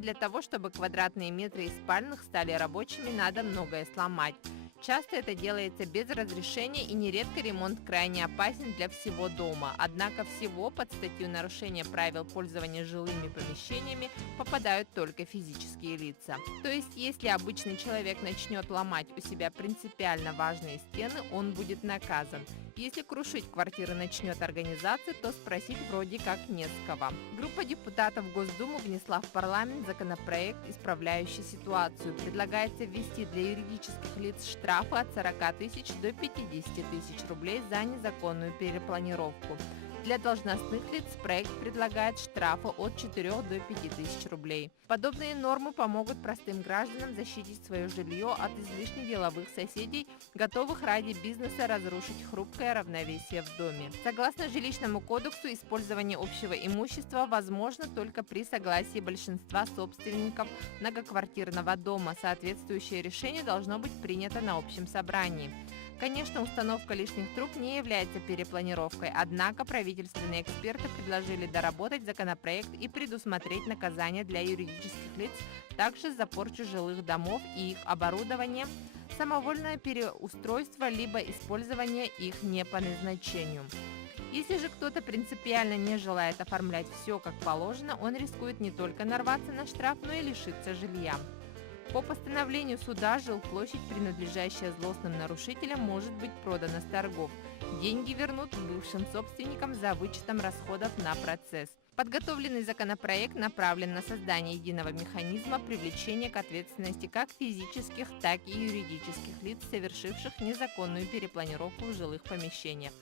Для того, чтобы квадратные метры из спальных стали рабочими, надо многое сломать. Часто это делается без разрешения, и нередко ремонт крайне опасен для всего дома. Однако всего под статью нарушения правил пользования жилыми помещениями попадают только физические лица. То есть, если обычный человек начнет ломать у себя принципиально важные стены, он будет наказан. Если крушить квартиры начнет организация, то спросить вроде как не с кого. Группа депутатов в Госдуму внесла в парламент законопроект, исправляющий ситуацию. Предлагается ввести для юридических лиц штрафы от 40 тысяч до 50 тысяч рублей за незаконную перепланировку. Для должностных лиц проект предлагает штрафы от 4 до 5 тысяч рублей. Подобные нормы помогут простым гражданам защитить свое жилье от излишне деловых соседей, готовых ради бизнеса разрушить хрупкое равновесие в доме. Согласно жилищному кодексу, использование общего имущества возможно только при согласии большинства собственников многоквартирного дома. Соответствующее решение должно быть принято на общем собрании. Конечно, установка лишних труб не является перепланировкой, однако правительственные эксперты предложили доработать законопроект и предусмотреть наказание для юридических лиц также за порчу жилых домов и их оборудования, самовольное переустройство либо использование их не по назначению. Если же кто-то принципиально не желает оформлять все как положено, он рискует не только нарваться на штраф, но и лишиться жилья. По постановлению суда жилплощадь, принадлежащая злостным нарушителям, может быть продана с торгов. Деньги вернут бывшим собственникам за вычетом расходов на процесс. Подготовленный законопроект направлен на создание единого механизма привлечения к ответственности как физических, так и юридических лиц, совершивших незаконную перепланировку в жилых помещениях.